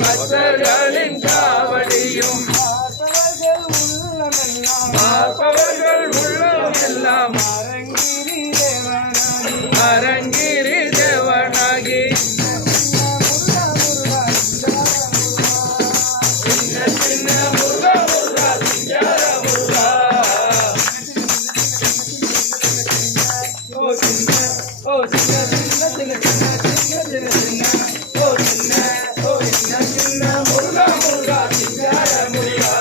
பக்தர்களின் காவடியும் பார்ப்பவர்கள் உள்ளமெல்லாம் அரங்கிரி தேவனாகி சின்ன சின்ன முருகா முருகா சிங்கார முருகா ஓ சின்ன ஓ சின்ன சின்ன சின்ன சின்ன சின்ன சின்ன சின்ன ஓ சின்ன ஓ சின்ன சின்ன முருகா முருகா சிங்கார முருகா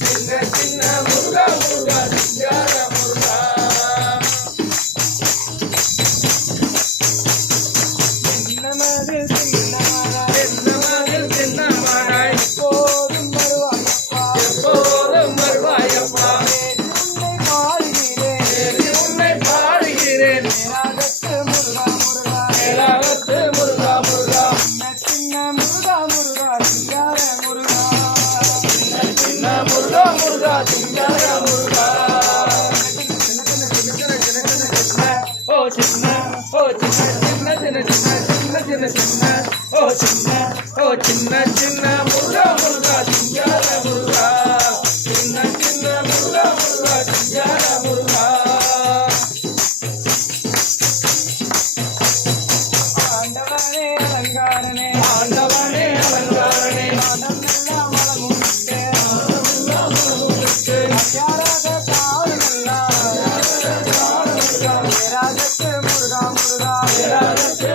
சின்ன சின்ன முருகா முருகா சிங்கார முருகா என்னமதில் சின்னமானாய் எப்போதும் வருவாயப்பா உன்னை பாடுகிறேன் மேலாகத்து முருகா முருகா சின்ன முருகா முருகா சிங்கார முருகா ஓ சின்ன ஓ சின்ன சின்ன சின்ன சின்ன சின்ன சின்ன ஓ சின்ன ஓ சின்ன சின்ன முருகா முருகா சிங்கார முருகா சின்ன சின்ன முருகா முருகா சிங்கார முருகா ஆண்டவனே அலங்காரனே ஆண்டவனே அலங்காரனே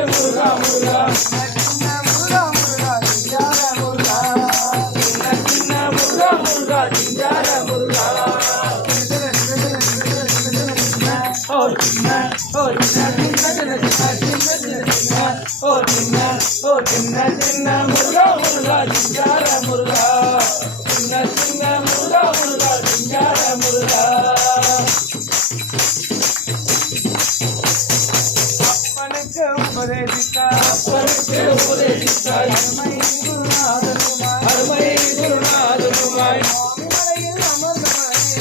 முருகா முருகா சின்ன முருகா முருகா சிங்கார முருகா ஓ சின்ன ஓ சின்ன சின்ன சின்ன சின்ன சின்ன சின்ன ஓ சின்ன ஓ சின்ன சின்ன முருகா முருகா சிங்கார முருகா சின்ன சின்ன முருகா முருகா சிங்கார முருகா அப்பனுக்கு உபதேசித்தாய் அருமை குருநாதனுமாய் மலையில் அமர்ந்தவனே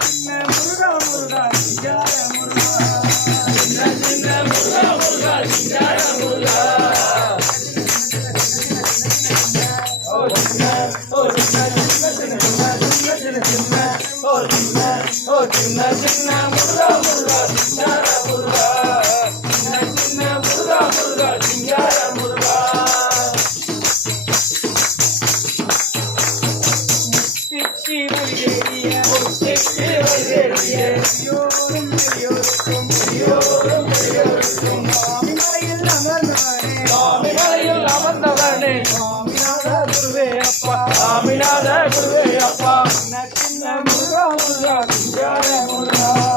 சின்ன முருகா முருகா சிங்கார முருகா சின்ன சின்ன முருகா முருகா சிங்கார முருகா ஓ சின்ன ஓ சின்ன சின்ன சின்ன சின்ன சின்ன சின்ன ஓ சின்ன ஓ சின்ன சின்ன முருகா முருகா சிங்கார முருகா சின்ன சின்ன முருகா முருகா சிங்கார முருகா முத்திக்கு வழியேறிய பெரியோரும் பெரியோருக்கும் மலையில் அமர்ந்தவனே சாமிநாத குருவே அப்பா சின்ன முருகா முருகா சிங்கார முருகா